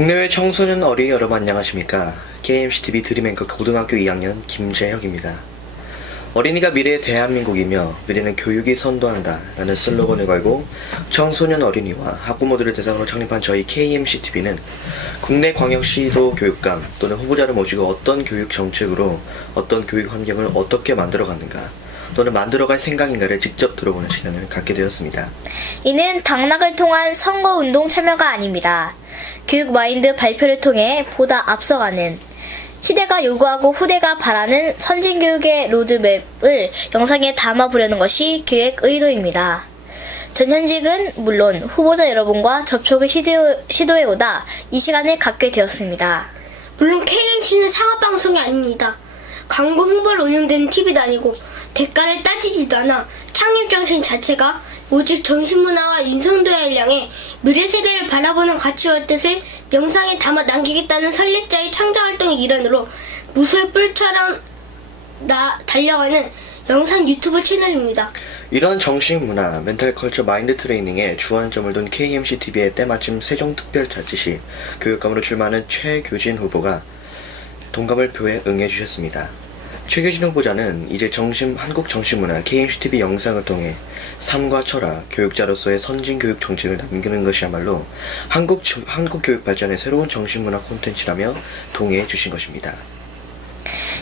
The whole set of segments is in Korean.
국내외 청소년 어린이 여러분 안녕하십니까. KMCTV 드림앵커 고등학교 2학년 김재혁입니다. 어린이가 미래의 대한민국이며 미래는 교육이 선도한다 라는 슬로건을 걸고 청소년 어린이와 학부모들을 대상으로 창립한 저희 KMCTV는 국내 광역시도 교육감 또는 후보자를 모시고 어떤 교육 정책으로 어떤 교육 환경을 어떻게 만들어가는가 또는 만들어갈 생각인가를 직접 들어보는 시간을 갖게 되었습니다. 이는 당락을 통한 선거운동 참여가 아닙니다. 교육 마인드 발표를 통해 보다 앞서가는 시대가 요구하고 후대가 바라는 선진교육의 로드맵을 영상에 담아보려는 것이 기획 의도입니다. 전 현직은 물론 후보자 여러분과 접촉을 시도해오다 이 시간을 갖게 되었습니다. 물론 KMC는 상업방송이 아닙니다. 광고 홍보를 운영되는 TV도 아니고 대가를 따지지도 않아 창립정신 자체가 오직 전시문화와 인성도야를 향해 미래세대를 바라보는 가치와 뜻을 영상에 담아 남기겠다는 설립자의 창조활동의 일환으로 무술불처럼 달려가는 영상 유튜브 채널입니다. 이런 정신문화, 멘탈컬처, 마인드 트레이닝에 주안점을 둔 KMCTV의 때마침 세종특별자치시 교육감으로 출마하는 최규진 후보가 동감을표에 응해주셨습니다. 최규진 후보자는 이제 한국정신문화 KMCTV 영상을 통해 삶과 철학, 교육자로서의 선진교육 정책을 남기는 것이야말로 한국 교육 발전의 새로운 정신문화 콘텐츠라며 동의해 주신 것입니다.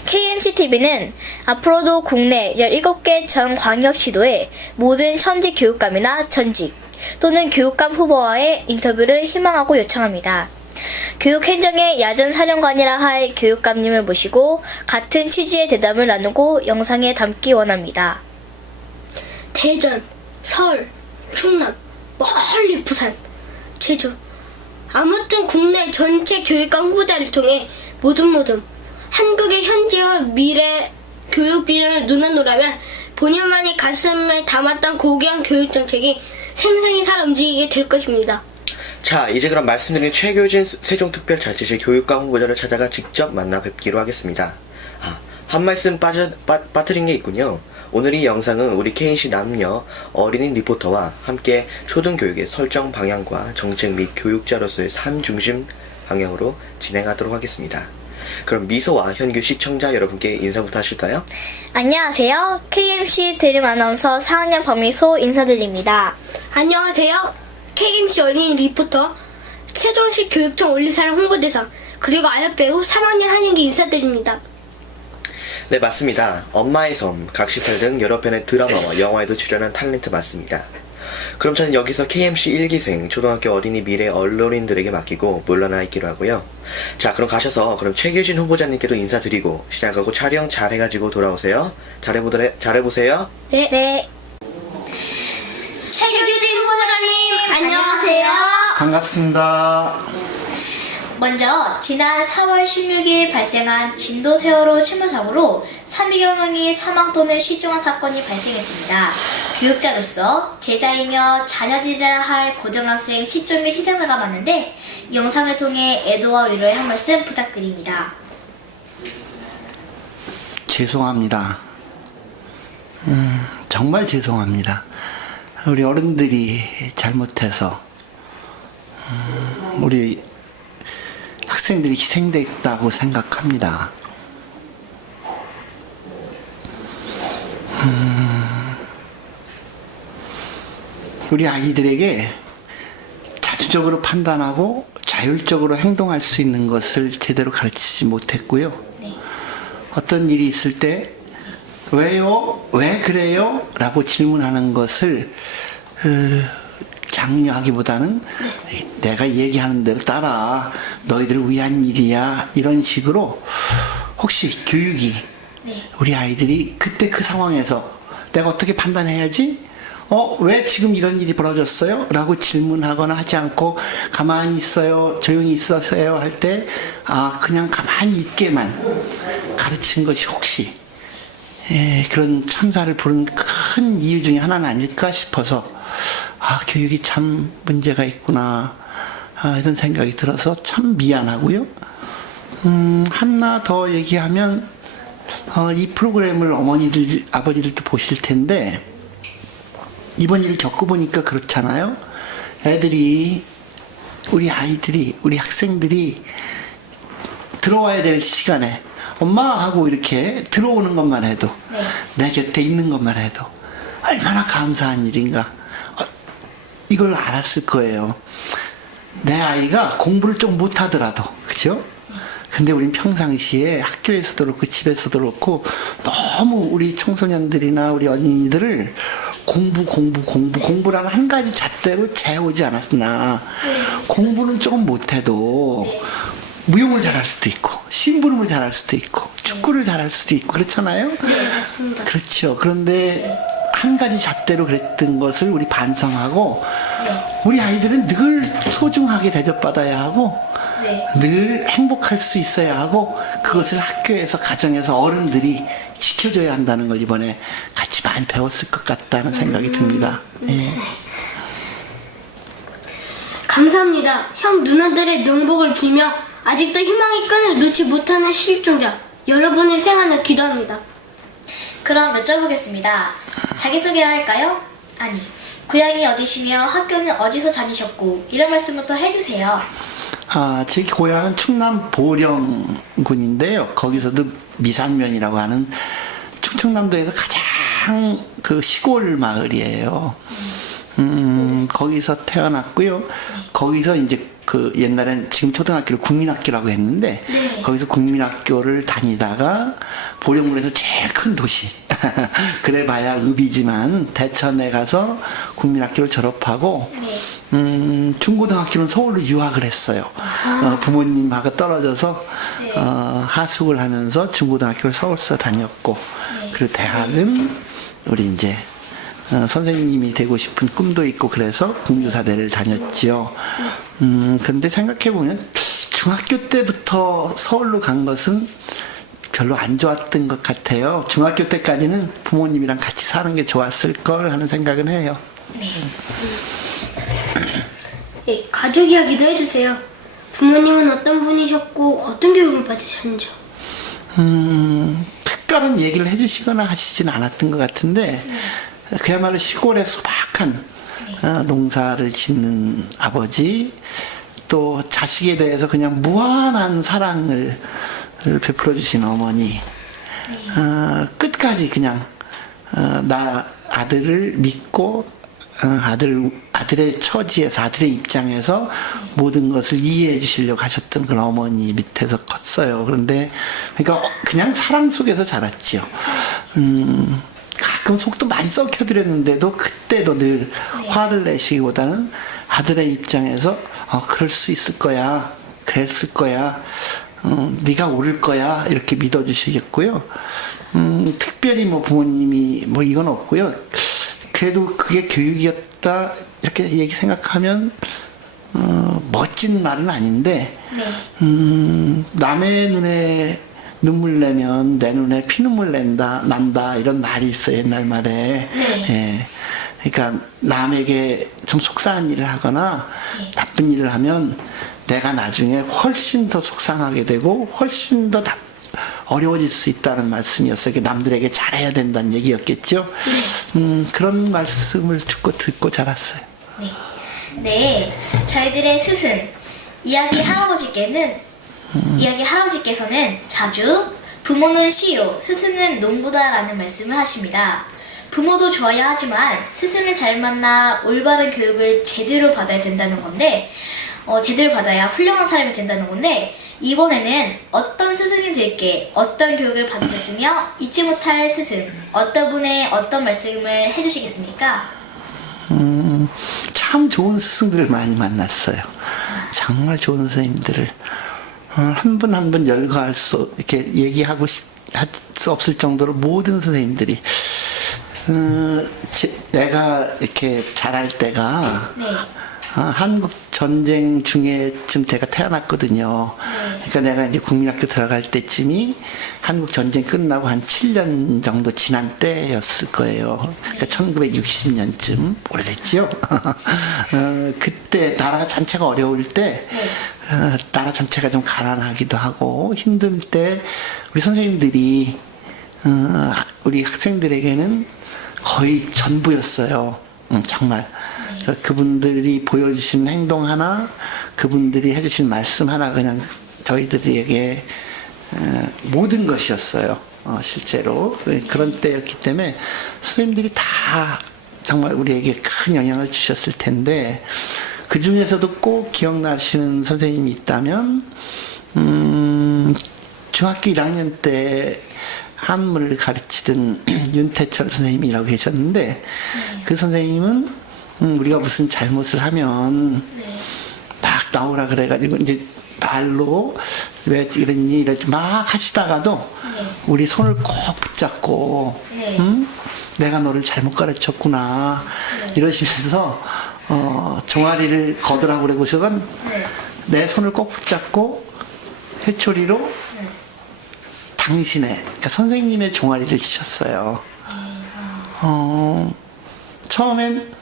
KMCTV는 앞으로도 국내 17개 전 광역시도의 모든 현직 교육감이나 전직 또는 교육감 후보와의 인터뷰를 희망하고 요청합니다. 교육행정의 야전사령관이라 할 교육감님을 모시고 같은 취지의 대담을 나누고 영상에 담기 원합니다. 대전, 서울, 충남, 멀리 부산, 제주 아무튼 국내 전체 교육감 후보자를 통해 모든 한국의 현재와 미래 교육 비전을 눈앞놓으라면 본인만이 가슴을 담았던 고귀한 교육 정책이 생생히 살아 움직이게 될 것입니다. 자, 이제 그럼 말씀드린 최규진 세종특별자치시 교육감 후보자를 찾아가 직접 만나 뵙기로 하겠습니다. 한 말씀 빠뜨린 게 있군요. 오늘 이 영상은 우리 KMC 남녀 어린이 리포터와 함께 초등교육의 설정 방향과 정책 및 교육자로서의 삶 중심 방향으로 진행하도록 하겠습니다. 그럼 미소와 현규 시청자 여러분께 인사부터 하실까요? 안녕하세요. KMC 드림 아나운서 4학년 박미소 인사드립니다. 안녕하세요. KMC 어린이 리포터 세종시 교육청 올리사랑 홍보대사 그리고 아역배우 3학년 한윤기 인사드립니다. 네, 맞습니다. 엄마의 섬, 각시탈 등 여러 편의 드라마와 영화에도 출연한 탤런트 맞습니다. 그럼 저는 여기서 KMC 1기생 초등학교 어린이 미래 언론인들에게 맡기고 물러나 있기로 하고요. 자, 그럼 가셔서 최규진 후보자님께도 인사드리고 시작하고 촬영 잘 해가지고 돌아오세요. 잘해보세요. 네. 최규진 후보자님 안녕하세요. 반갑습니다. 먼저 지난 4월 16일 발생한 진도 세월호 침몰사고로 300여 명이 사망 또는 실종한 사건이 발생했습니다. 교육자로서 제자이며 자녀들이라 할 고등학생 실종 및 희생자가 많은데 이 영상을 통해 애도와 위로의 한 말씀 부탁드립니다. 죄송합니다. 정말 죄송합니다. 우리 어른들이 잘못해서 우리 학생들이 희생됐다고 생각합니다. 우리 아이들에게 자주적으로 판단하고 자율적으로 행동할 수 있는 것을 제대로 가르치지 못했고요. 네. 어떤 일이 있을 때 왜요? 왜 그래요? 라고 질문하는 것을 장려하기보다는 내가 얘기하는 대로 따라 너희들을 위한 일이야 이런 식으로 혹시 교육이 우리 아이들이 그때 그 상황에서 내가 어떻게 판단해야지? 왜 지금 이런 일이 벌어졌어요? 라고 질문하거나 하지 않고 가만히 있어요, 조용히 있었어요 할 때 그냥 가만히 있게만 가르친 것이 혹시 그런 참사를 부른 큰 이유 중에 하나는 아닐까 싶어서 교육이 참 문제가 있구나 이런 생각이 들어서 참 미안하고요. 하나 더 얘기하면 이 프로그램을 어머니들 아버지들도 보실 텐데 이번 일을 겪어보니까 그렇잖아요. 애들이 우리 아이들이, 우리 학생들이 들어와야 될 시간에 엄마 하고 이렇게 들어오는 것만 해도, 네. 내 곁에 있는 것만 해도 얼마나 감사한 일인가. 이걸 알았을 거예요. 내 아이가 공부를 좀 못하더라도, 그죠? 근데 우린 평상시에 학교에서도 그렇고 집에서도 그렇고 너무 우리 청소년들이나 우리 어린이들을 공부라는 한 가지 잣대로 재우지 않았나. 공부는 조금 못해도 무용을 잘할 수도 있고 심부름을 잘할 수도 있고 축구를 잘할 수도 있고 그렇잖아요. 네, 맞습니다. 그렇죠. 그런데 한 가지 잣대로 그랬던 것을 우리 반성하고 우리 아이들은 늘 소중하게 대접받아야 하고 네. 늘 행복할 수 있어야 하고 그것을 학교에서 가정에서 어른들이 지켜줘야 한다는 걸 이번에 같이 많이 배웠을 것 같다는 생각이 듭니다. 예. 감사합니다. 형 누나들의 명복을 빌며 아직도 희망의 끈을 놓지 못하는 실종자 여러분의 생활을 기도합니다. 그럼 여쭤보겠습니다. 자기소개를 할까요? 아니, 고향이 어디시며 학교는 어디서 다니셨고 이런 말씀부터 해주세요. 제 고향은 충남 보령군인데요. 거기서도 미산면이라고 하는 충청남도에서 가장 그 시골 마을이에요. 거기서 태어났고요. 거기서 이제 그 옛날엔 지금 초등학교를 국민학교라고 했는데 거기서 국민학교를 다니다가 보령군에서 제일 큰 도시 그래봐야 읍이지만 대천에 가서 국민학교를 졸업하고 중고등학교는 서울로 유학을 했어요. 부모님하고 떨어져서 하숙을 하면서 중고등학교를 서울서 다녔고 그리고 대학은 우리 이제 선생님이 되고 싶은 꿈도 있고 그래서 국유사대를 다녔지요. 근데 생각해보면 중학교 때부터 서울로 간 것은 별로 안 좋았던 것 같아요. 중학교 때까지는 부모님이랑 같이 사는 게 좋았을 걸 하는 생각은 해요. 네, 가족 이야기도 해주세요. 부모님은 어떤 분이셨고 어떤 교육을 받으셨는지요? 특별한 얘기를 해주시거나 하시진 않았던 것 같은데 그야말로 시골의 소박한 농사를 짓는 아버지 또 자식에 대해서 그냥 무한한 사랑을 베풀어 주신 어머니 끝까지 그냥 나 아들을 믿고 아들의 처지에서 아들의 입장에서 모든 것을 이해해 주시려고 하셨던 그런 어머니 밑에서 컸어요. 그런데 그러니까 그냥 사랑 속에서 자랐죠. 가끔 속도 많이 썩혀드렸는데도 그때도 늘 화를 내시기보다는 아들의 입장에서 그럴 수 있을 거야, 그랬을 거야, 네가 옳을 거야 이렇게 믿어주시겠고요. 특별히 뭐 부모님이 뭐 이건 없고요. 그래도 그게 교육이었다 이렇게 생각하면 멋진 말은 아닌데 남의 눈에 눈물 내면 내 눈에 피눈물 난다 이런 말이 있어요. 옛날 말에. 예. 그러니까 남에게 좀 속상한 일을 하거나 나쁜 일을 하면 내가 나중에 훨씬 더 속상하게 되고 훨씬 더 어려워질 수 있다는 말씀이었어요. 남들에게 잘해야 된다는 얘기였겠죠. 그런 말씀을 듣고 자랐어요. 네, 저희들의 스승 이야기 할아버지께서는 자주 부모는 시요, 스승은 농부다라는 말씀을 하십니다. 부모도 좋아야 하지만 스승을 잘 만나 올바른 교육을 제대로 받아야 된다는 건데 제대로 받아야 훌륭한 사람이 된다는 건데 이번에는 어떤 스승이 될게 어떤 교육을 받으셨으며 잊지 못할 스승 어떤 분의 어떤 말씀을 해주시겠습니까? 참 좋은 스승들을 많이 만났어요. 정말 좋은 선생님들을 한 분 한 분 열거할 수 이렇게 얘기하고 할 수 없을 정도로 모든 선생님들이 내가 이렇게 자랄 때가 한국 전쟁 중에쯤 제가 태어났거든요. 그러니까 내가 이제 국민학교 들어갈 때쯤이 한국 전쟁 끝나고 한 7년 정도 지난 때였을 거예요. 그러니까 1960년쯤 오래됐지요. 그때 나라가 전체가 어려울 때 나라 전체가 좀 가난하기도 하고 힘들 때 우리 선생님들이 우리 학생들에게는 거의 전부였어요. 정말 그분들이 보여주신 행동 하나, 그분들이 해주신 말씀 하나 그냥 저희들에게 모든 것이었어요. 실제로 그런 때였기 때문에 선생님들이 다 정말 우리에게 큰 영향을 주셨을 텐데, 그 중에서도 꼭 기억나시는 선생님이 있다면 중학교 1학년 때 한문을 가르치던 윤태철 선생님이라고 계셨는데, 그 선생님은 우리가 무슨 잘못을 하면 막 나오라 그래가지고 이제 말로 왜 이러니 이러지 막 하시다가도 우리 손을 꼭 붙잡고 내가 너를 잘못 가르쳤구나 이러시면서 종아리를 걷으라고 그러고서는 내 손을 꼭 붙잡고 회초리로 당신의, 그러니까 선생님의 종아리를 치셨어요. 처음엔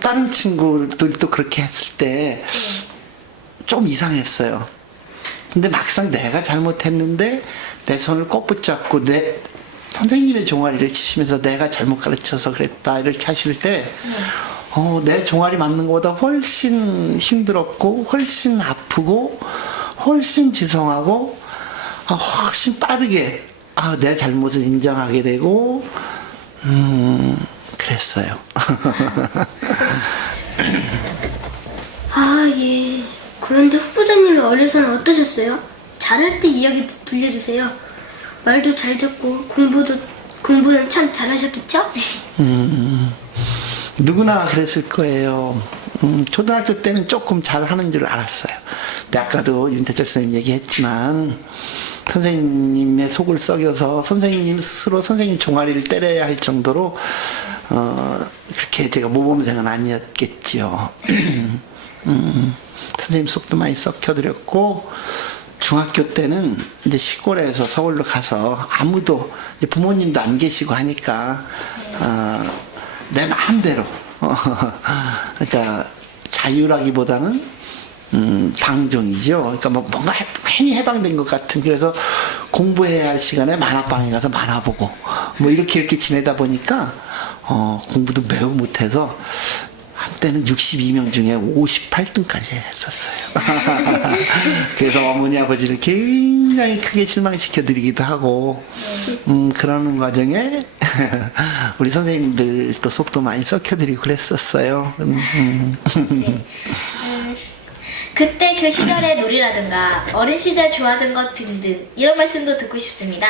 다른 친구들도 그렇게 했을 때 좀 이상했어요. 근데 막상 내가 잘못했는데 내 손을 꼭 붙잡고 내 선생님의 종아리를 치시면서 내가 잘못 가르쳐서 그랬다 이렇게 하실 때 내 종아리 맞는 것보다 훨씬 힘들었고 훨씬 아프고 훨씬 지성하고 훨씬 빠르게 내 잘못을 인정하게 되고 그랬어요. 예. 그런데 후보자님의 어려서는 어떠셨어요? 잘할 때 이야기 들려주세요. 말도 잘 듣고 공부는 참 잘하셨겠죠? 누구나 그랬을 거예요. 초등학교 때는 조금 잘하는 줄 알았어요. 근데 아까도 윤태철 선생님 얘기했지만 선생님의 속을 썩여서 선생님 스스로 선생님 종아리를 때려야 할 정도로 그렇게 제가 모범생은 아니었겠지요. 선생님 속도 많이 썩혀드렸고, 중학교 때는 이제 시골에서 서울로 가서 아무도 이제 부모님도 안 계시고 하니까 내 마음대로 그러니까 자유라기보다는 방종이죠. 그러니까 뭐 뭔가 괜히 해방된 것 같은, 그래서 공부해야 할 시간에 만화방에 가서 만화 보고 뭐 이렇게 지내다 보니까 공부도 매우 못해서 한때는 62명 중에 58등까지 했었어요. 그래서 어머니 아버지를 굉장히 크게 실망시켜 드리기도 하고 그러는 과정에 우리 선생님들 또 속도 많이 썩혀드리고 그랬었어요. 그때 그 시절의 놀이라든가 어린 시절 좋아하던 것 등등 이런 말씀도 듣고 싶습니다.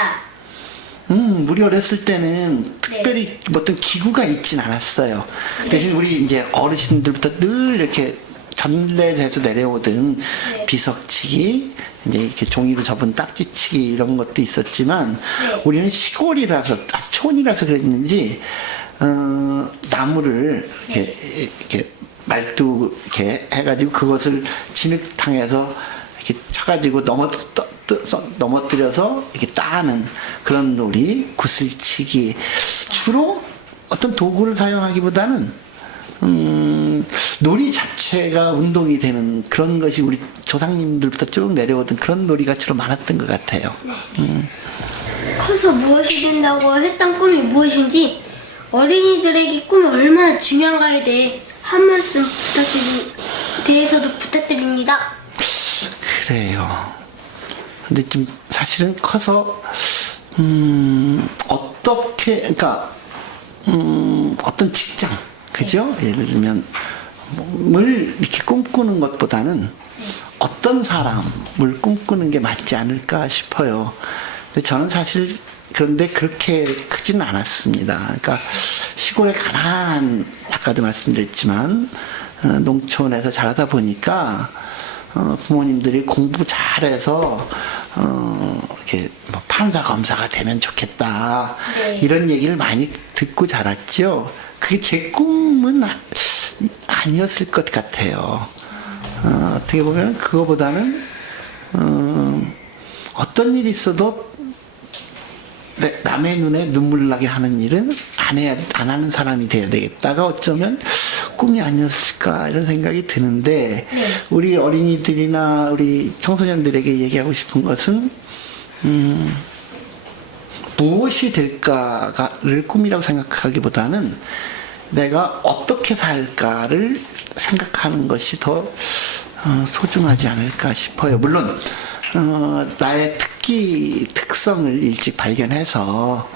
우리 어렸을 때는 특별히 어떤 기구가 있진 않았어요. 대신 우리 이제 어르신들부터 늘 이렇게 전래돼서 내려오던 비석치기, 이제 이렇게 종이로 접은 딱지치기 이런 것도 있었지만 우리는 시골이라서, 촌이라서 그랬는지 나무를 이렇게 말뚝 이렇게 해가지고 그것을 진흙탕에서 이렇게 쳐가지고 넘어뜨려서 이렇게 따는 그런 놀이, 구슬치기. 주로 어떤 도구를 사용하기보다는 놀이 자체가 운동이 되는 그런 것이 우리 조상님들부터 쭉 내려오던 그런 놀이가 주로 많았던 것 같아요. 커서 무엇이 된다고 했던 꿈이 무엇인지, 어린이들에게 꿈이 얼마나 중요한가에 대해 한 말씀 대해서도 부탁드립니다. 그래요. 근데 좀 사실은 커서 어떻게, 그러니까 어떤 직장, 그죠? 예를 들면 뭘 이렇게 꿈꾸는 것보다는 어떤 사람을 꿈꾸는 게 맞지 않을까 싶어요. 근데 저는 사실 그런데 그렇게 크지는 않았습니다. 그러니까 시골에 가난한, 아까도 말씀드렸지만 농촌에서 자라다 보니까 부모님들이 공부 잘해서 이렇게 뭐 판사 검사가 되면 좋겠다 이런 얘기를 많이 듣고 자랐죠. 그게 제 꿈은 아니었을 것 같아요. 어떻게 보면 그거보다는 어떤 일이 있어도 남의 눈에 눈물 나게 하는 일은 안 하는 사람이 돼야 되겠다가 어쩌면 꿈이 아니었을까 이런 생각이 드는데, 우리 어린이들이나 우리 청소년들에게 얘기하고 싶은 것은 무엇이 될까를 꿈이라고 생각하기보다는 내가 어떻게 살까를 생각하는 것이 더 소중하지 않을까 싶어요. 물론 나의 특성을 일찍 발견해서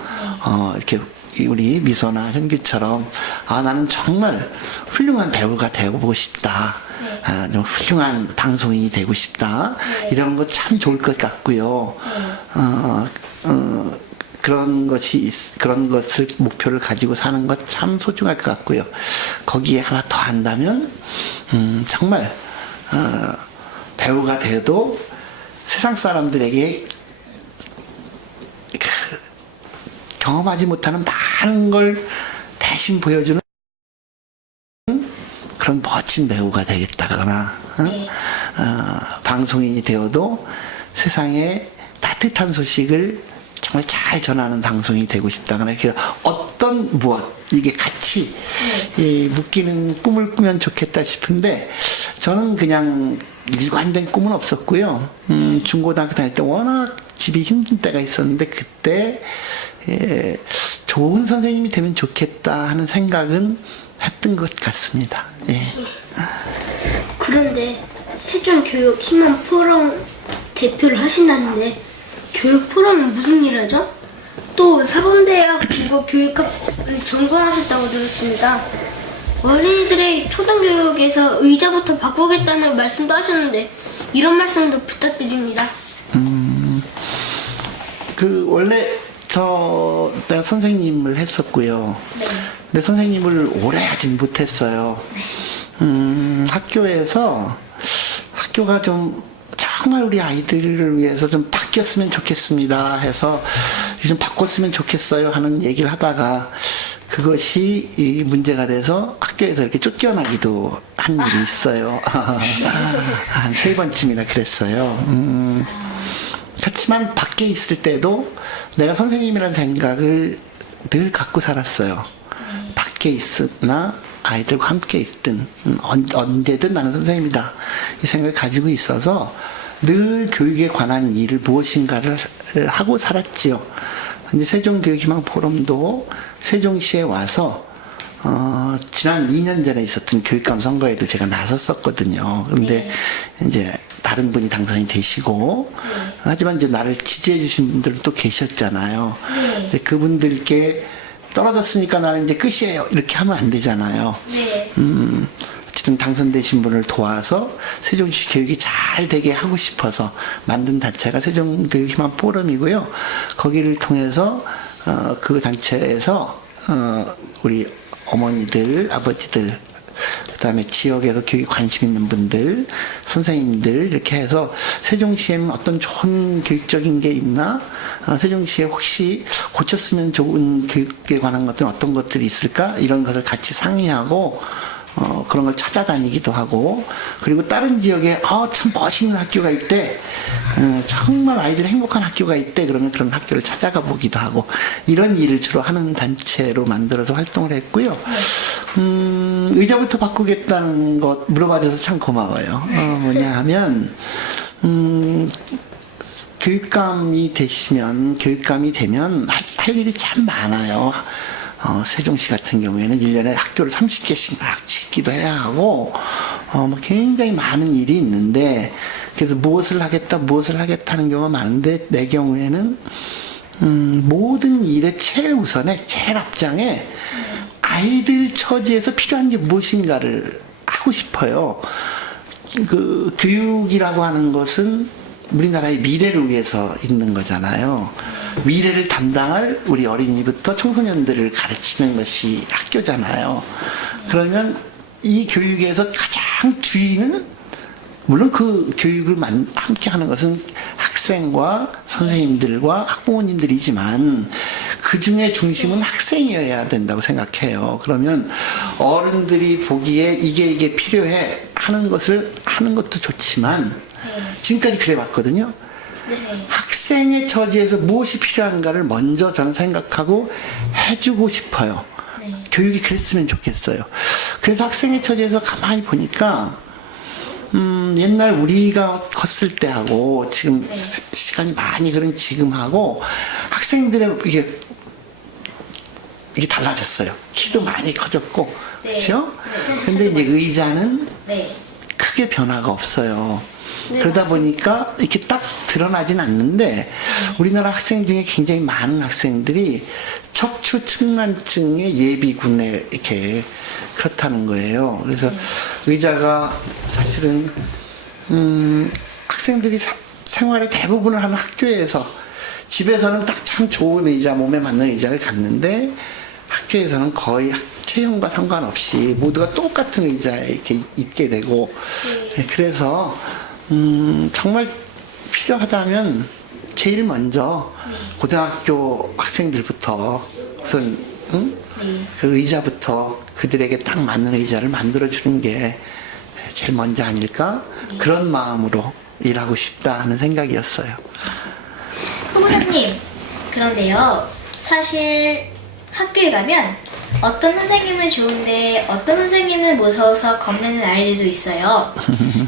이렇게 우리 미소나 현규처럼 나는 정말 훌륭한 배우가 되고 싶다. 좀 훌륭한 방송인이 되고 싶다. 이런 거 참 좋을 것 같고요. 그런 것을 목표를 가지고 사는 것 참 소중할 것 같고요. 거기에 하나 더 한다면, 정말, 배우가 돼도 세상 사람들에게 경험하지 못하는 많은 걸 대신 보여주는 그런 멋진 배우가 되겠다거나, 방송인이 되어도 세상에 따뜻한 소식을 정말 잘 전하는 방송이 되고 싶다거나, 이렇게 어떤 이게 같이 묶이는 꿈을 꾸면 좋겠다 싶은데, 저는 그냥 일관된 꿈은 없었고요. 중고등학교 다닐 때 워낙 집이 힘든 때가 있었는데, 그때 좋은 선생님이 되면 좋겠다 하는 생각은 했던 것 같습니다. 예. 그런데 세종교육희망 포럼 대표를 하신다는데 교육 포럼은 무슨 일 하죠? 또 사범대학 국어교육학을 전공하셨다고 들었습니다. 어린이들의 초등교육에서 의자부터 바꾸겠다는 말씀도 하셨는데 이런 말씀도 부탁드립니다. 원래 내가 선생님을 했었고요. 근데 선생님을 오래 하진 못했어요. 학교가 좀 정말 우리 아이들을 위해서 좀 바뀌었으면 좋겠습니다 해서 좀 바꿨으면 좋겠어요 하는 얘기를 하다가 그것이 문제가 돼서 학교에서 이렇게 쫓겨나기도 한 일이 있어요. 한 3번쯤이나 그랬어요. 그렇지만 밖에 있을 때도 내가 선생님이라는 생각을 늘 갖고 살았어요. 밖에 있으나 아이들과 함께 있든 언제든 나는 선생님이다 이 생각을 가지고 있어서 늘 교육에 관한 일을 무엇인가를 하고 살았지요. 이제 세종교육희망 포럼도 세종시에 와서 지난 2년 전에 있었던 교육감 선거에도 제가 나섰었거든요. 그런데 이제 다른 분이 당선이 되시고 하지만 이제 나를 지지해 주신 분들은 또 계셨잖아요. 근데 그분들께 떨어졌으니까 나는 이제 끝이에요 이렇게 하면 안 되잖아요. 어쨌든 당선되신 분을 도와서 세종시 교육이 잘 되게 하고 싶어서 만든 단체가 세종교육희망 포럼이고요. 거기를 통해서 그 단체에서 우리 어머니들, 아버지들, 그 다음에 지역에서 교육에 관심 있는 분들, 선생님들 이렇게 해서 세종시에는 어떤 좋은 교육적인 게 있나? 세종시에 혹시 고쳤으면 좋은 교육에 관한 것들은 어떤 것들이 있을까? 이런 것을 같이 상의하고 그런 걸 찾아다니기도 하고, 그리고 다른 지역에 참 멋있는 학교가 있대, 정말 아이들이 행복한 학교가 있대, 그러면 그런 학교를 찾아가 보기도 하고, 이런 일을 주로 하는 단체로 만들어서 활동을 했고요. 의자부터 바꾸겠다는 것 물어봐줘서 참 고마워요. 뭐냐 하면 교육감이 되면 할 일이 참 많아요. 세종시 같은 경우에는 1년에 학교를 30개씩 막 짓기도 해야 하고, 굉장히 많은 일이 있는데, 그래서 무엇을 하겠다는 경우가 많은데, 내 경우에는, 모든 일의 최우선에, 제일 앞장에, 아이들 처지에서 필요한 게 무엇인가를 하고 싶어요. 교육이라고 하는 것은 우리나라의 미래를 위해서 있는 거잖아요. 미래를 담당할 우리 어린이부터 청소년들을 가르치는 것이 학교잖아요. 그러면 이 교육에서 가장 주인은 물론 그 교육을 함께 하는 것은 학생과 선생님들과 학부모님들이지만 그 중에 중심은 학생이어야 된다고 생각해요. 그러면 어른들이 보기에 이게 필요해 하는 것을 하는 것도 좋지만 지금까지 그래 왔거든요. 학생의 처지에서 무엇이 필요한가를 먼저 저는 생각하고 해주고 싶어요. 교육이 그랬으면 좋겠어요. 그래서 학생의 처지에서 가만히 보니까 옛날 우리가 컸을 때하고 지금 시간이 많이 흐른 지금하고 학생들의 이게 이게 달라졌어요. 키도 많이 커졌고, 네. 그렇죠? 네. 근데 이제 의자는 네. 크게 변화가 없어요. 네, 그러다 맞습니다. 보니까 이렇게 딱 드러나진 않는데 우리나라 학생 중에 굉장히 많은 학생들이 척추 측만증의 예비군에 이렇게 그렇다는 거예요. 그래서 의자가 사실은 학생들이 생활의 대부분을 하는 학교에서 집에서는 딱 참 좋은 의자, 몸에 맞는 의자를 갖는데 학교에서는 거의 체형과 상관없이 모두가 똑같은 의자에 이렇게 있게 되고 네, 그래서 정말 필요하다면 제일 먼저 고등학교 학생들부터 우선 그 의자부터 그들에게 딱 맞는 의자를 만들어주는 게 제일 먼저 아닐까? 그런 마음으로 일하고 싶다 하는 생각이었어요. 후보자님, 그런데요, 사실 학교에 가면 어떤 선생님은 좋은데 어떤 선생님은 무서워서 겁내는 아이들도 있어요.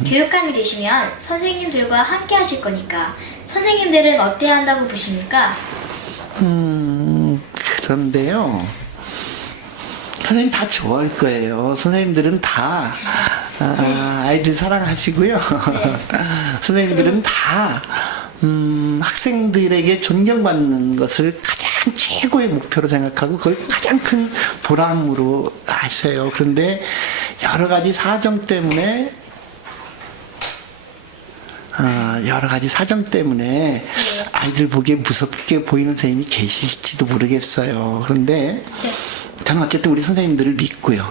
교육감이 되시면 선생님들과 함께 하실 거니까 선생님들은 어때야 한다고 보십니까? 그런데요. 선생님 다 좋아할 거예요. 선생님들은 다 아이들 사랑하시고요. 선생님들은 다 학생들에게 존경받는 것을 가장 최고의 목표로 생각하고 그걸 가장 큰 보람으로 하세요. 그런데 여러 가지 사정 때문에 아이들 보기에 무섭게 보이는 선생님이 계실지도 모르겠어요. 그런데 저는 어쨌든 우리 선생님들을 믿고요.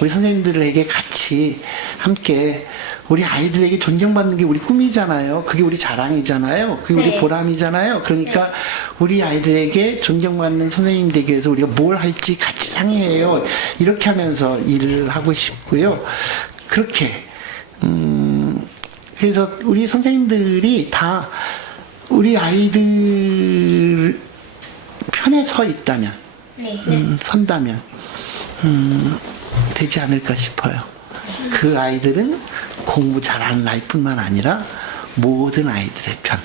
우리 선생님들에게 같이 함께 우리 아이들에게 존경받는 게 우리 꿈이잖아요. 그게 우리 자랑이잖아요. 그게 우리 네. 보람이잖아요. 그러니까 우리 아이들에게 존경받는 선생님 되기 위해서 우리가 뭘 할지 같이 상의해요. 이렇게 하면서 일을 하고 싶고요. 그렇게 그래서 우리 선생님들이 다 우리 아이들 편에 서 있다면 선다면 되지 않을까 싶어요. 그 아이들은 공부 잘하는 아이뿐만 아니라 모든 아이들의 편.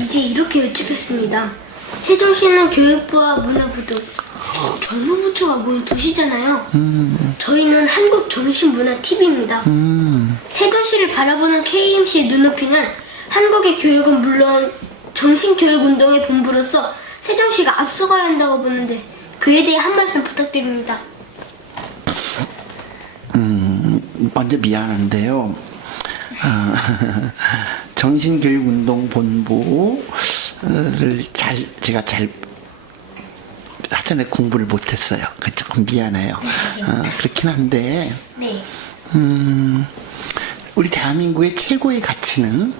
이제 이렇게 여쭙겠습니다. 세종시는 교육부와 문화부 등 정부부처가 모인 도시잖아요. 저희는 한국정신문화TV입니다. 세종시를 바라보는 KMC의 눈높이는 한국의 교육은 물론 정신교육운동의 본부로서 세종시가 앞서가야 한다고 보는데 그에 대해 한 말씀 부탁드립니다. 먼저 미안한데요. 정신교육운동본부를 제가 잘 사전에 공부를 못했어요. 그 조금 미안해요. 그렇긴 한데 우리 대한민국의 최고의 가치는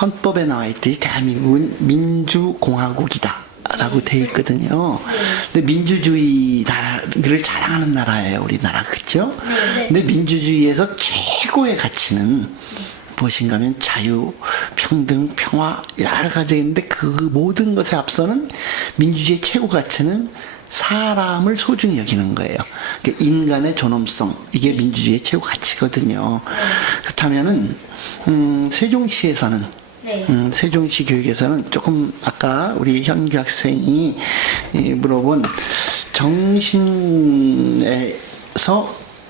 헌법에 나와 있듯이 대한민국은 민주공화국이다 라고 돼 있거든요. 근데 민주주의 나라를 자랑하는 나라예요, 우리나라. 그렇죠? 근데 민주주의에서 최고의 가치는 무엇인가 하면 자유, 평등, 평화 여러 가지 있는데 그 모든 것에 앞서는 민주주의의 최고 가치는 사람을 소중히 여기는 거예요. 그러니까 인간의 존엄성, 이게 민주주의의 최고 가치거든요. 그렇다면은 세종시에서는 세종시 교육에서는 조금 아까 우리 현규 학생이 물어본 정신에서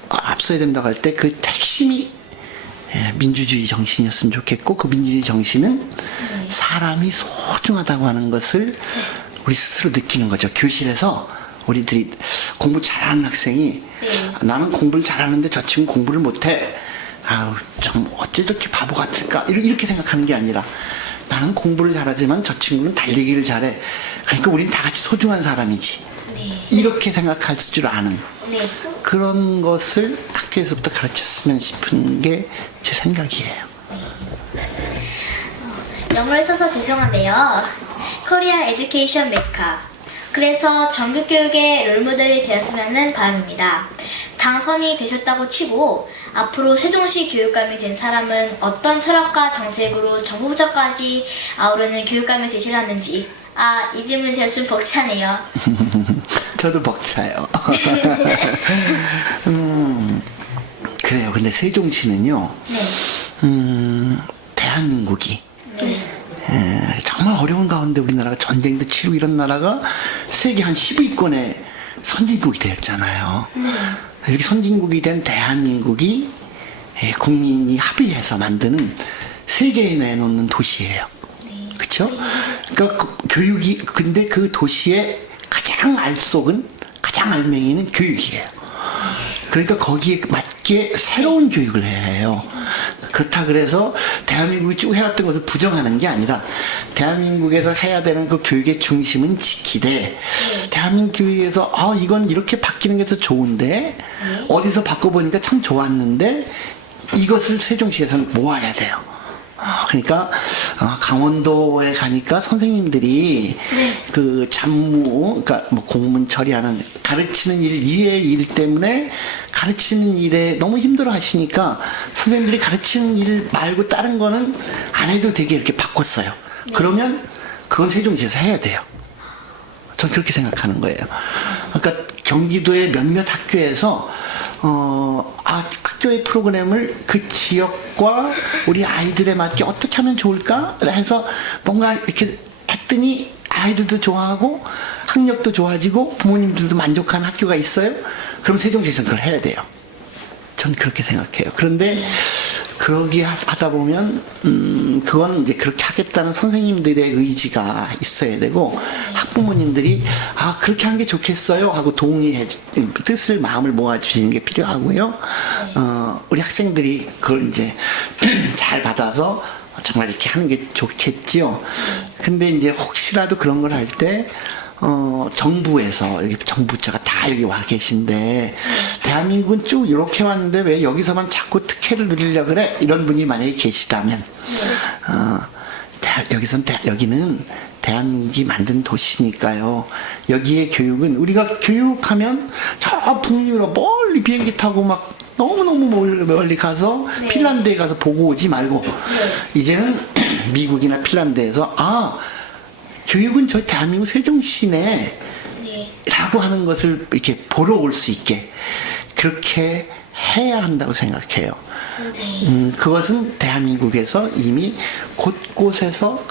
앞서야 된다고 할 때 그 핵심이 민주주의 정신이었으면 좋겠고, 그 민주주의 정신은 사람이 소중하다고 하는 것을 우리 스스로 느끼는 거죠. 교실에서 우리들이 공부 잘하는 학생이 나는 공부를 잘하는데 저 친구 공부를 못해. 아우, 좀 어째 저렇게 바보 같을까? 이렇게 생각하는 게 아니라 나는 공부를 잘하지만 저 친구는 달리기를 잘해. 그러니까 우린 다 같이 소중한 사람이지. 이렇게 생각할 줄 아는 그런 것을 학교에서부터 가르쳤으면 싶은 게 제 생각이에요. 영어를 써서 죄송한데요. 코리아 에듀케이션 메카. 그래서 정규교육의 롤모델이 되었으면 바랍니다. 당선이 되셨다고 치고 앞으로 세종시 교육감이 된 사람은 어떤 철학과 정책으로 정부부처까지 아우르는 교육감이 되시라는지. 이 질문 제가 좀 벅차네요. 저도 벅차요. 그래요. 근데 세종시는요, 대한민국이 정말 정말 어려운 가운데 우리나라가 전쟁도 치르고 이런 나라가 세계 한 10위권의 선진국이 되었잖아요. 이렇게 선진국이 된 대한민국이 국민이 합의해서 만드는 세계에 내놓는 도시예요. 그렇죠? 그러니까 교육이 근데 그 도시의 가장 알속은 가장 알맹이는 교육이에요. 그러니까 거기에 맞게 새로운 교육을 해야 해요. 그렇다 그래서 대한민국이 쭉 해왔던 것을 부정하는 게 아니라 대한민국에서 해야 되는 그 교육의 중심은 지키되 대한민국 교육에서 이건 이렇게 바뀌는 게 더 좋은데 어디서 바꿔보니까 참 좋았는데 이것을 세종시에서는 모아야 돼요. 그러니까 강원도에 가니까 선생님들이 그 잡무, 그러니까 뭐 공문 처리하는 가르치는 일 이외의 일 때문에 가르치는 일에 너무 힘들어 하시니까 선생님들이 가르치는 일 말고 다른 거는 안 해도 되게 이렇게 바꿨어요. 그러면 그건 세종시에서 해야 돼요. 전 그렇게 생각하는 거예요. 그러니까 경기도의 몇몇 학교에서 학교의 프로그램을 그 지역과 우리 아이들에 맞게 어떻게 하면 좋을까 해서 뭔가 이렇게 했더니 아이들도 좋아하고 학력도 좋아지고 부모님들도 만족한 학교가 있어요. 그럼 세종시에서는 그걸 해야 돼요. 전 그렇게 생각해요. 그런데 그러기 하다 보면 그건 이제 그렇게 하겠다는 선생님들의 의지가 있어야 되고 학부모님들이 그렇게 하는 게 좋겠어요 하고 동의해 뜻을 마음을 모아주시는 게 필요하고요. 우리 학생들이 그걸 이제 잘 받아서 정말 이렇게 하는 게 좋겠지요. 근데 이제 혹시라도 그런 걸 할 때 정부에서 여기 정부자가 다 여기 와 계신데 대한민국은 쭉 이렇게 왔는데 왜 여기서만 자꾸 특혜를 누리려고 그래? 이런 분이 만약에 계시다면 여기는 대한민국이 만든 도시니까요. 여기의 교육은 우리가 교육하면 저 북유럽 멀리 비행기 타고 막 너무너무 멀리 가서 핀란드에 가서 보고 오지 말고 이제는 미국이나 핀란드에서 교육은 저 대한민국 세종시네 라고 하는 것을 이렇게 보러 올 수 있게 그렇게 해야 한다고 생각해요. 그것은 대한민국에서 이미 곳곳에서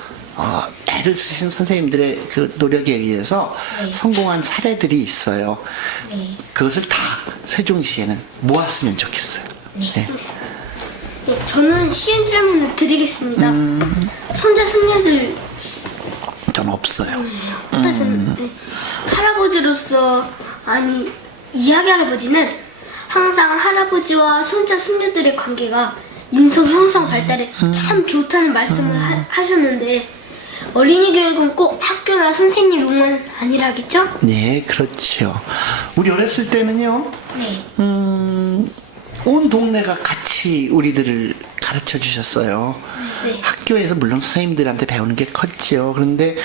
애를 쓰신 선생님들의 그 노력에 의해서 성공한 사례들이 있어요. 그것을 다 세종시에는 모았으면 좋겠어요. 네. 저는 쉬운 질문을 드리겠습니다. 손자 손녀들 전 없어요. 할아버지로서 이야기 할아버지는 항상 할아버지와 손자 손녀들의 관계가 인성 형성 발달에 참 좋다는 말씀을 하셨는데 어린이 교육은 꼭 학교나 선생님만 아니라겠죠? 네, 그렇죠. 우리 어렸을 때는요. 온 동네가 같이 우리들을 가르쳐 주셨어요. 학교에서 물론 선생님들한테 배우는 게 컸지요. 그런데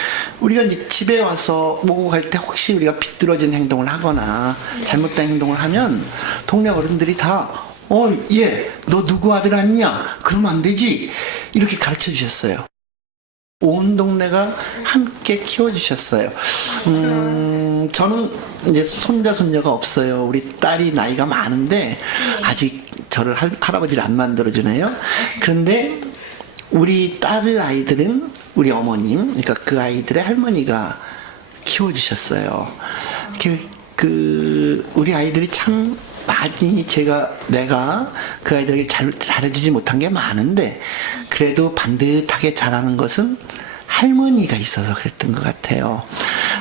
우리가 이제 집에 와서 먹고 갈 때 혹시 우리가 비뚤어진 행동을 하거나 잘못된 행동을 하면 동네 어른들이 다 너 누구 아들 아니냐? 그러면 안 되지. 이렇게 가르쳐 주셨어요. 온 동네가 함께 키워주셨어요. 저는 이제 손자, 손녀가 없어요. 우리 딸이 나이가 많은데, 아직 저를 할아버지를 안 만들어주네요. 그런데, 우리 딸 아이들은 우리 어머님, 그러니까 그 아이들의 할머니가 키워주셨어요. 우리 아이들이 참 많이 내가 그 아이들에게 잘해주지 못한 게 많은데 그래도 반듯하게 잘하는 것은 할머니가 있어서 그랬던 것 같아요.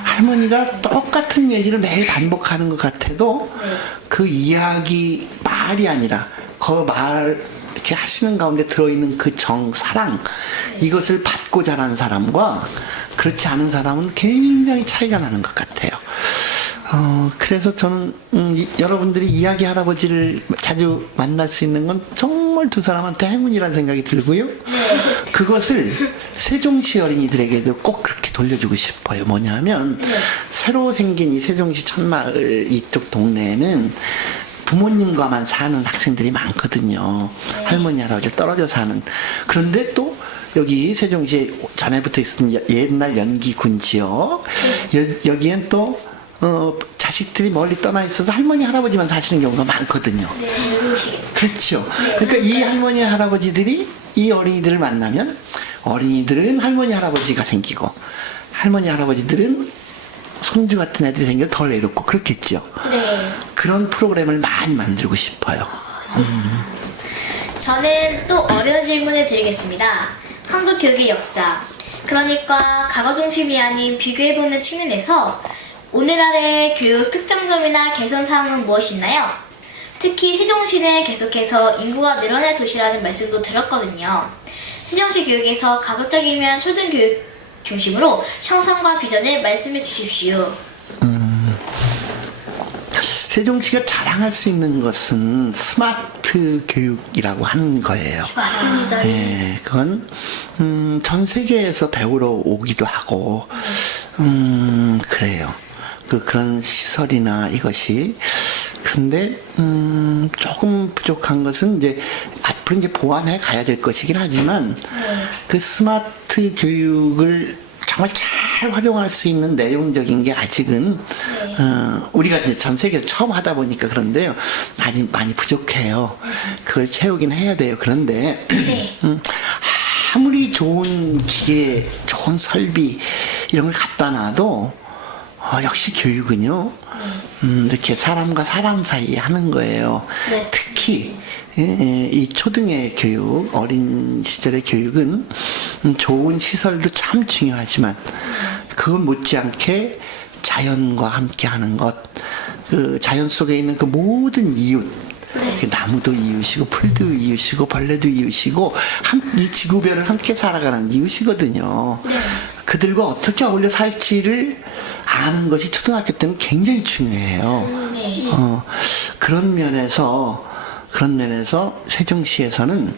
할머니가 똑같은 얘기를 매일 반복하는 것 같아도 그 이야기 말이 아니라 그 말 이렇게 하시는 가운데 들어있는 그 사랑 이것을 받고 자란 사람과 그렇지 않은 사람은 굉장히 차이가 나는 것 같아요. 그래서 저는 여러분들이 이야기 할아버지를 자주 만날 수 있는 건 정말 두 사람한테 행운이라는 생각이 들고요. 그것을 세종시 어린이들에게도 꼭 그렇게 돌려주고 싶어요. 뭐냐면 새로 생긴 이 세종시 천마을 이쪽 동네에는 부모님과만 사는 학생들이 많거든요. 할머니 할아버지를 떨어져 사는. 그런데 또 여기 세종시에 전에부터 있었던 옛날 연기군 지역 여기엔 또 자식들이 멀리 떠나 있어서 할머니 할아버지만 사시는 경우가 많거든요. 그렇죠. 그러니까 이 할머니 할아버지들이 이 어린이들을 만나면 어린이들은 할머니 할아버지가 생기고 할머니 할아버지들은 손주 같은 애들이 생겨 덜 외롭고 그렇겠죠. 네. 그런 프로그램을 많이 만들고 싶어요. 저는 또 어려운 질문을 드리겠습니다. 한국 교육의 역사, 그러니까 과거 중심이 아닌 비교해보는 측면에서 오늘날의 교육 특장점이나 개선 사항은 무엇이 있나요? 특히 세종시는 계속해서 인구가 늘어날 도시라는 말씀도 들었거든요. 세종시 교육에서 가급적이면 초등교육 중심으로 형성과 비전을 말씀해 주십시오. 세종시가 자랑할 수 있는 것은 스마트 교육이라고 하는 거예요. 맞습니다. 예, 그건 전 세계에서 배우러 오기도 하고 그래요. 그런 시설이나 이것이 근데 조금 부족한 것은 이제 앞으로 이제 보완해 가야 될 것이긴 하지만 그 스마트 교육을 정말 잘 활용할 수 있는 내용적인 게 아직은 우리가 이제 전 세계에서 처음 하다 보니까 그런데요 아직 많이 부족해요. 그걸 채우긴 해야 돼요. 그런데 아무리 좋은 기계, 좋은 설비 이런 걸 갖다 놔도 역시 교육은요 이렇게 사람과 사람 사이에 하는 거예요. 네. 특히 이 초등의 교육, 어린 시절의 교육은 좋은 시설도 참 중요하지만 그건 못지않게 자연과 함께 하는 것, 그 자연 속에 있는 그 모든 이웃, 그 나무도 이웃이고 풀도 이웃이고 벌레도 이웃이고 이 지구별을 함께 살아가는 이웃이거든요. 그들과 어떻게 어울려 살지를 아는 것이 초등학교 때는 굉장히 중요해요. 그런 면에서 세종시에서는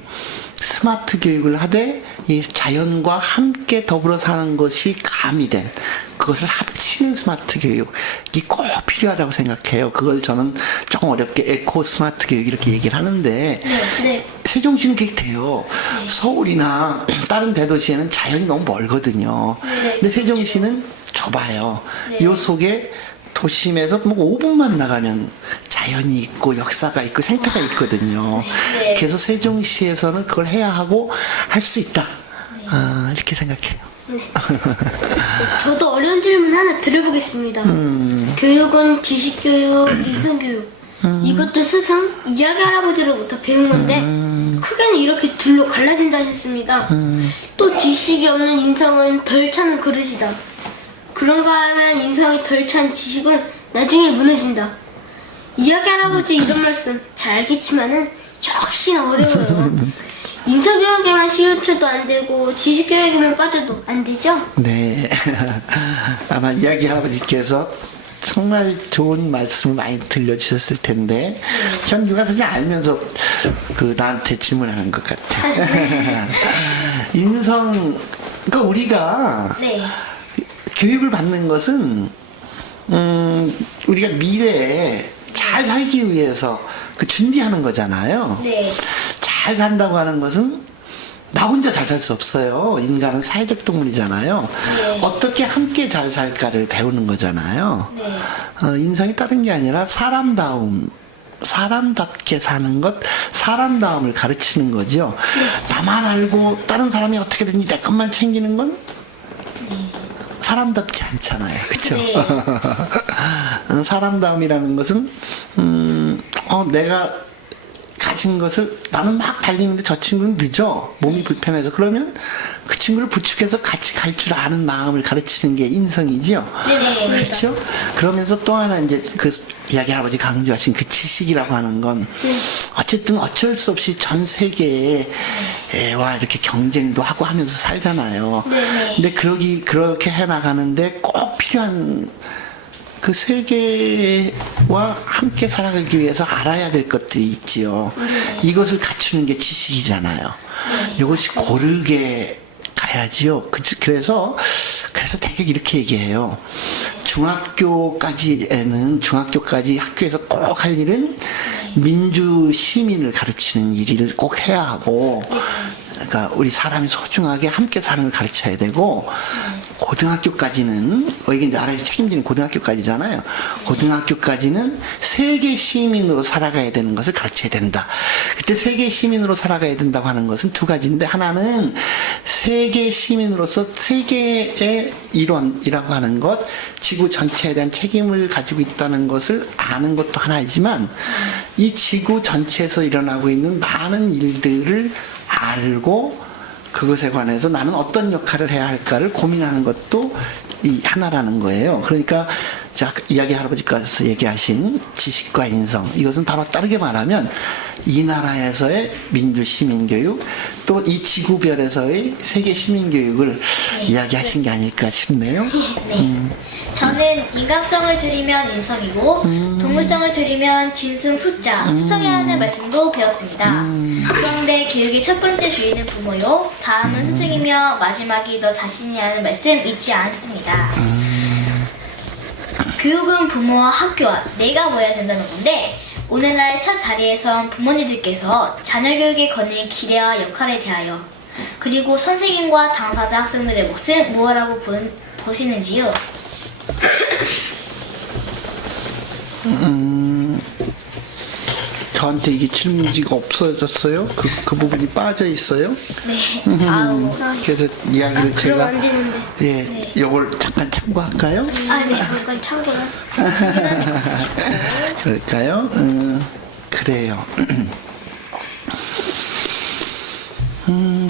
스마트 교육을 하되 이 자연과 함께 더불어 사는 것이 가미된 그것을 합치는 스마트 교육이 꼭 필요하다고 생각해요. 그걸 저는 조금 어렵게 에코 스마트 교육 이렇게 얘기를 하는데 세종시는 그게 돼요. 서울이나 다른 대도시에는 자연이 너무 멀거든요. 근데 세종시는 좁아요. 요 속에 도심에서 뭐 5분만 나가면 자연이 있고 역사가 있고 생태가 있거든요. 그래서 세종시에서는 그걸 해야 하고 할 수 있다. 이렇게 생각해요. 저도 어려운 질문 하나 드려보겠습니다. 교육은 지식교육, 인성교육. 이것도 스승, 이야기 할아버지로부터 배운 건데 크게는 이렇게 둘로 갈라진다 했습니다. 또 지식이 없는 인성은 덜 차는 그릇이다. 그런가 하면 인성이 덜 찬 지식은 나중에 무너진다. 이야기 할아버지 이런 말씀 잘 알겠지만은 역시나 어려워요. 인성교육에만 시우쳐도 안 되고 지식교육에만 빠져도 안 되죠? 네. 아마 이야기 할아버지께서 정말 좋은 말씀을 많이 들려주셨을 텐데 현규가 사실 알면서 나한테 질문하는 것 같아. 인성, 그러니까 우리가 교육을 받는 것은 우리가 미래에 잘 살기 위해서 준비하는 거잖아요. 잘 산다고 하는 것은 나 혼자 잘 살 수 없어요. 인간은 사회적 동물이잖아요. 어떻게 함께 잘 살까를 배우는 거잖아요. 인성이 다른 게 아니라 사람답게 사는 것, 사람다움을 가르치는 거죠. 나만 알고 다른 사람이 어떻게든지 내 것만 챙기는 건 사람답지 않잖아요. 그렇죠? 사람다움이라는 것은 내가 가진 것을 나는 막 달리는데 저 친구는 늦어. 몸이 불편해서. 그러면 그 친구를 부축해서 같이 갈 줄 아는 마음을 가르치는 게 인성이죠. 그렇죠? 그러면서 또 하나 이제 그 이야기 할아버지 강조하신 그 지식이라고 하는 건 어쨌든 어쩔 수 없이 전 세계와 이렇게 경쟁도 하고 하면서 살잖아요. 근데 그렇게 해나가는데 꼭 필요한 그 세계와 함께 살아가기 위해서 알아야 될 것들이 있지요. 이것을 갖추는 게 지식이잖아요. 이것이 고르게 가야지요. 그래서 되게 이렇게 얘기해요. 중학교까지 학교에서 꼭 할 일은 민주 시민을 가르치는 일을 꼭 해야 하고, 그러니까 우리 사람이 소중하게 함께 사는 걸 가르쳐야 되고, 고등학교까지는 이게 나라에서 책임지는 고등학교까지잖아요. 고등학교까지는 세계 시민으로 살아가야 되는 것을 가르쳐야 된다. 그때 세계 시민으로 살아가야 된다고 하는 것은 두 가지인데, 하나는 세계 시민으로서 세계의 일원이라고 하는 것, 지구 전체에 대한 책임을 가지고 있다는 것을 아는 것도 하나이지만, 이 지구 전체에서 일어나고 있는 많은 일들을 알고 그것에 관해서 나는 어떤 역할을 해야 할까를 고민하는 것도 이 하나라는 거예요. 그러니까 자, 이야기 할아버지께서 얘기하신 지식과 인성, 이것은 바로 다르게 말하면 이 나라에서의 민주 시민교육, 또 이 지구별에서의 세계 시민교육을 이야기하신 게 아닐까 싶네요. 저는 인간성을 들이면 인성이고 동물성을 들이면 진승 숫자, 수성이라는 말씀도 배웠습니다. 그런데 교육의 첫 번째 주인은 부모요, 다음은 스승이며 마지막이 너 자신이라는 말씀 잊지 않습니다. 교육은 부모와 학교와 내가 모여야 된다는 건데, 오늘날 첫 자리에선 부모님들께서 자녀 교육에 거는 기대와 역할에 대하여, 그리고 선생님과 당사자 학생들의 몫을 무엇이라고 보시는지요? 저한테 이게 질문지가 없어졌어요? 그 부분이 빠져 있어요? 네. 아우. 그래서 이야기를 그러면 제가 안 되는데. 예, 요걸 잠깐 참고할까요? 네. 잠깐 참고를 그럴까요? 그래요.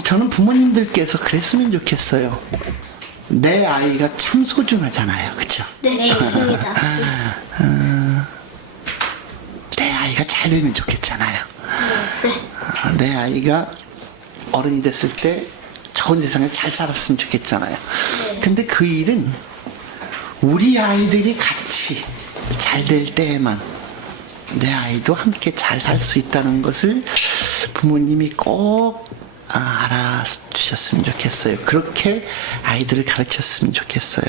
저는 부모님들께서 그랬으면 좋겠어요. 내 아이가 참 소중하잖아요. 그쵸? 네, 있습니다. 내 아이가 잘 되면 좋겠잖아요. 네. 내 아이가 어른이 됐을 때 좋은 세상에 잘 살았으면 좋겠잖아요. 근데 그 일은 우리 아이들이 같이 잘 될 때에만 내 아이도 함께 잘 살 수 있다는 것을 부모님이 꼭 알아주셨으면 좋겠어요. 그렇게 아이들을 가르쳤으면 좋겠어요.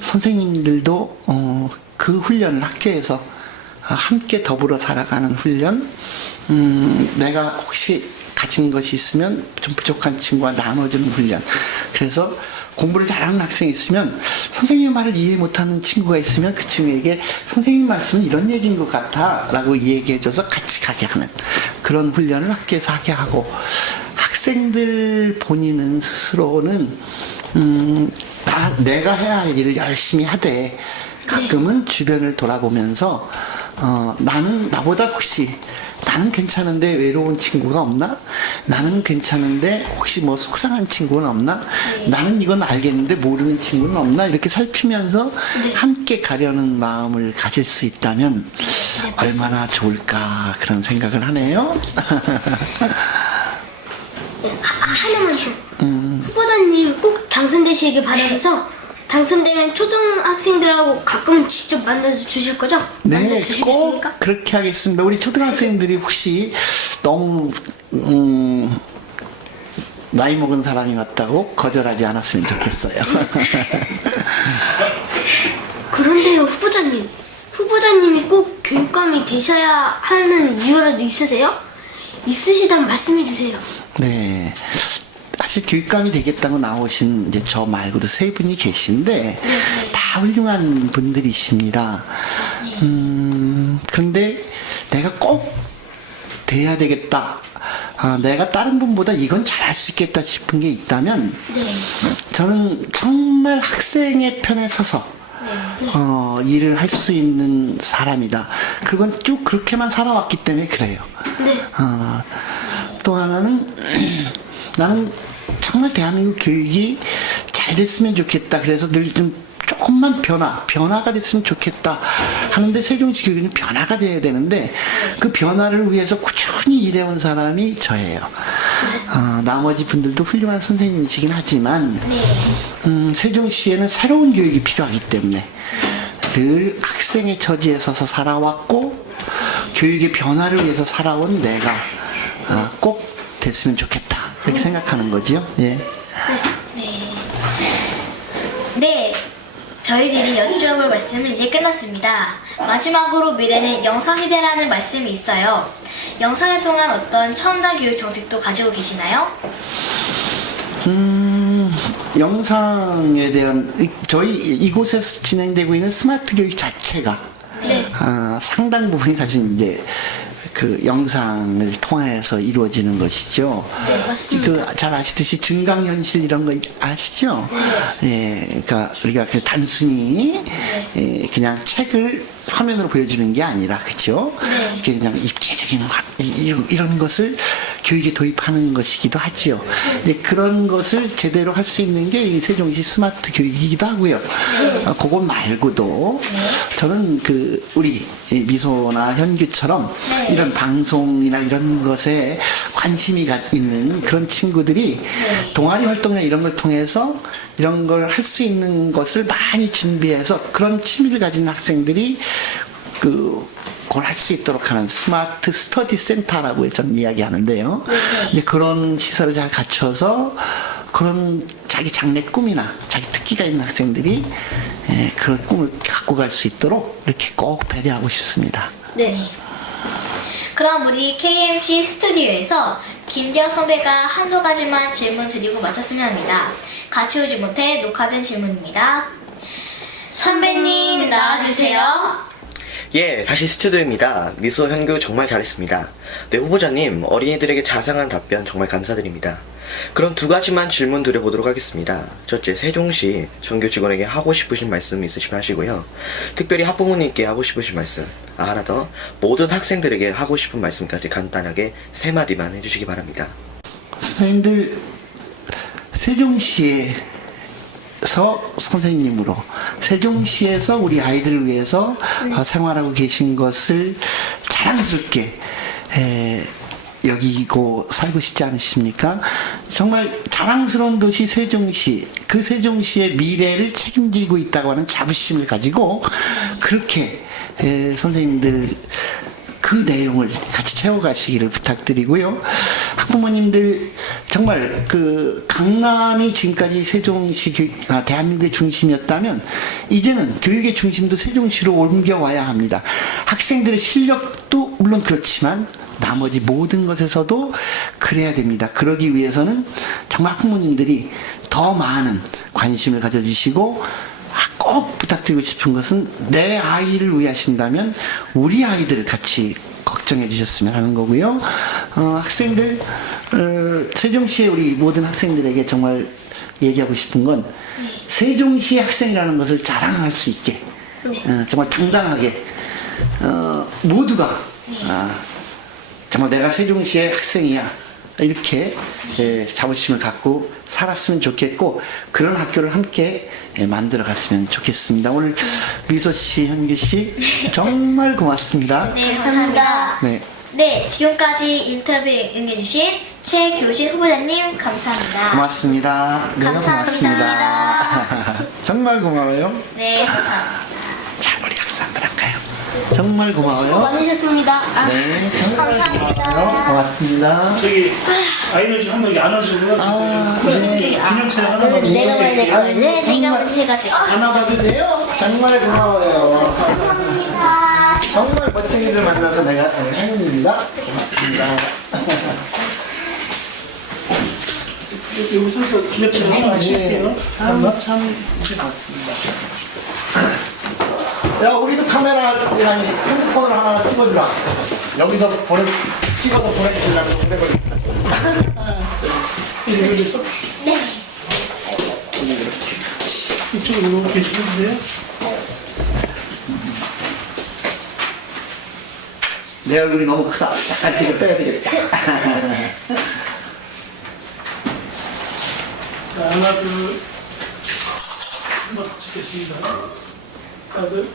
선생님들도 그 훈련을 학교에서 함께 더불어 살아가는 훈련, 내가 혹시 가진 것이 있으면 좀 부족한 친구와 나눠주는 훈련. 그래서 공부를 잘하는 학생이 있으면 선생님 말을 이해 못하는 친구가 있으면 그 친구에게 선생님 말씀은 이런 얘기인 것 같아 라고 얘기해줘서 같이 가게 하는 그런 훈련을 학교에서 하게 하고, 학생들 본인은 스스로는 내가 해야 할 일을 열심히 하되 가끔은 주변을 돌아보면서 나는 나보다 혹시 나는 괜찮은데 외로운 친구가 없나? 나는 괜찮은데 혹시 뭐 속상한 친구는 없나? 나는 이건 알겠는데 모르는 친구는 없나? 이렇게 살피면서 함께 가려는 마음을 가질 수 있다면 얼마나 좋을까 그런 생각을 하네요. 하나만 더. 후보자님 꼭 당선되시길 바라면서, 당선되면 초등학생들하고 가끔은 직접 만나서 주실 거죠? 네, 꼭 만나주시겠습니까? 그렇게 하겠습니다. 우리 초등학생들이 혹시 너무 나이 먹은 사람이 왔다고 거절하지 않았으면 좋겠어요. 그런데요, 후보자님. 후보자님이 꼭 교육감이 되셔야 하는 이유라도 있으세요? 있으시다면 말씀해 주세요. 네. 사실 교육감이 되겠다고 나오신 이제 저 말고도 세 분이 계신데 다 훌륭한 분들이십니다. 그런데 내가 꼭 돼야 되겠다. 내가 다른 분보다 이건 잘할 수 있겠다 싶은 게 있다면 저는 정말 학생의 편에 서서 일을 할 수 있는 사람이다. 그건 쭉 그렇게만 살아왔기 때문에 그래요. 또 하나는 나는 정말 대한민국 교육이 잘 됐으면 좋겠다. 그래서 늘 좀 조금만 변화가 됐으면 좋겠다 하는데, 세종시 교육은 변화가 돼야 되는데 그 변화를 위해서 꾸준히 일해온 사람이 저예요. 나머지 분들도 훌륭한 선생님이시긴 하지만 세종시에는 새로운 교육이 필요하기 때문에 늘 학생의 처지에 서서 살아왔고 교육의 변화를 위해서 살아온 내가 꼭 됐으면 좋겠다 이렇게 생각하는 거지요. 예. 네, 저희들이 여쭤볼 말씀은 이제 끝났습니다. 마지막으로 미래는 영상시대라는 말씀이 있어요. 영상을 통한 어떤 첨단 교육 정책도 가지고 계시나요? 영상에 대한 저희 이곳에서 진행되고 있는 스마트 교육 자체가 상당 부분이 사실 이제 그 영상을 통해서 이루어지는 것이죠. 네, 맞습니다. 그 잘 아시듯이 증강현실 이런 거 아시죠? 예, 그러니까 우리가 그 단순히 그냥 책을 화면으로 보여주는 게 아니라, 그죠? 그냥 입체적인 이런 것을 교육에 도입하는 것이기도 하지요. 이제 그런 것을 제대로 할 수 있는 게 이 세종시 스마트 교육이기도 하고요. 그거 말고도 저는 그 우리 미소나 현규처럼 이런 방송이나 이런 것에 관심이 있는 그런 친구들이 동아리 활동이나 이런 걸 통해서 이런 걸 할 수 있는 것을 많이 준비해서 그런 취미를 가진 학생들이 그걸 할 수 있도록 하는 스마트 스터디 센터라고 저는 이야기하는데요. 이제 그런 시설을 잘 갖춰서 그런 자기 장래 꿈이나 자기 특기가 있는 학생들이 그런 꿈을 갖고 갈 수 있도록 이렇게 꼭 배려하고 싶습니다. 네. 그럼 우리 KMC 스튜디오에서 김지혁 선배가 한두 가지만 질문 드리고 마쳤으면 합니다. 같이 오지 못해 녹화된 질문입니다. 선배님 나와주세요. 예, 다시 스튜디오입니다. 미소 현규 정말 잘했습니다. 네, 후보자님, 어린이들에게 자상한 답변 정말 감사드립니다. 그럼 두 가지만 질문 드려보도록 하겠습니다. 첫째, 세종시 전교 직원에게 하고 싶으신 말씀 있으시면 하시고요. 특별히 학부모님께 하고 싶으신 말씀, 하나 더, 모든 학생들에게 하고 싶은 말씀까지 간단하게 3마디만 해주시기 바랍니다. 선생님들, 세종시에서 선생님으로 세종시에서 우리 아이들을 위해서 생활하고 계신 것을 자랑스럽게 여기고 살고 싶지 않으십니까? 정말 자랑스러운 도시 세종시, 그 세종시의 미래를 책임지고 있다고 하는 자부심을 가지고 그렇게 선생님들 그 내용을 같이 채워가시기를 부탁드리고요. 학부모님들 정말 그 강남이 지금까지 세종시 대한민국의 중심이었다면 이제는 교육의 중심도 세종시로 옮겨와야 합니다. 학생들의 실력도 물론 그렇지만 나머지 모든 것에서도 그래야 됩니다. 그러기 위해서는 정말 학부모님들이 더 많은 관심을 가져주시고 꼭 부탁드리고 싶은 것은 내 아이를 위해 하신다면 우리 아이들을 같이 걱정해 주셨으면 하는 거고요. 학생들, 세종시의 우리 모든 학생들에게 정말 얘기하고 싶은 건 세종시 학생이라는 것을 자랑할 수 있게 정말 당당하게 모두가 정말 내가 세종시의 학생이야 이렇게 자부심을 갖고 살았으면 좋겠고 그런 학교를 함께 만들어 갔으면 좋겠습니다. 오늘 미소씨, 현규씨 정말 고맙습니다. 네, 감사합니다. 네. 네, 지금까지 인터뷰 응해주신 최교신 후보자님 감사합니다. 고맙습니다. 내가 고맙습니다. 정말 고마워요. 네, 감사합니다. 자, 우리 학사 한번 할까요? 정말 고마워요. 많으셨습니다. 네, 정말 감사합니다. 고마워요. 고맙습니다. 저기 아이들 좀 한번 여기 안아주고요. 네. 기념 촬영 하나 봐주세요. 내가 봐야 될 거를 내가 먼저 해가지고. 안아봐도 돼요? 정말 고마워요. 감사합니다. 정말 멋쟁이들 만나서 내가 행운입니다. 고맙습니다. 여기 서서 기념 촬영 하나 찍을게요. 참 고맙습니다. 야, 우리도 카메라랑 핸드폰으로 하나 찍어주라. 여기서 찍어서 보내주시려고 오래 걸립니다. 이거 됐어? 네. 이쪽으로 이렇게 해주세요. 내 얼굴이 너무 크다. 약간 이거 빼야 되겠다. 자, 하나, 둘, 한번 더 찍겠습니다. 하나, 둘.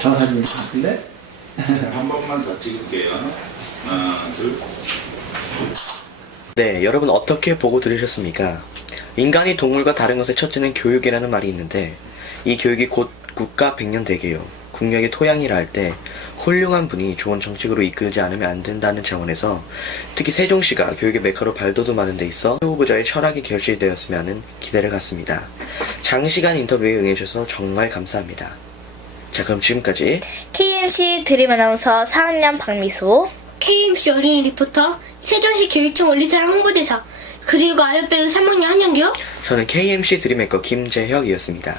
저 사진 찍을래? 한 번만 더 찍을게요. 하나, 둘. 네, 여러분 어떻게 보고 들으셨습니까? 인간이 동물과 다른 것의 첫째는 교육이라는 말이 있는데 이 교육이 곧 국가 백년 대계요. 국력의 토양이라 할 때 훌륭한 분이 좋은 정책으로 이끌지 않으면 안 된다는 차원에서 특히 세종시가 교육의 메카로 발돋움하는 데 있어 후보자의 철학이 결실되었으면 하는 기대를 갖습니다. 장시간 인터뷰에 응해주셔서 정말 감사합니다. 자, 그럼 지금까지 KMC 드림 아나운서 4학년 박미소 KMC 어린이 리포터, 세종시 교육청 원리사랑 홍보대사, 그리고 아역배우 3학년 한영규. 저는 KMC 드림메이커 김재혁이었습니다.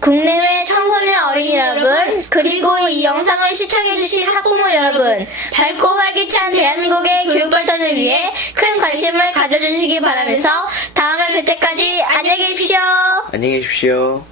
국내외 청소년 어린이 여러분, 그리고 이 영상을 시청해주신 학부모 여러분, 밝고 활기찬 대한민국의 교육 발전을 위해 큰 관심을 가져주시기 바라면서 다음에 뵐 때까지 안녕히 계십시오. 안녕히 계십시오.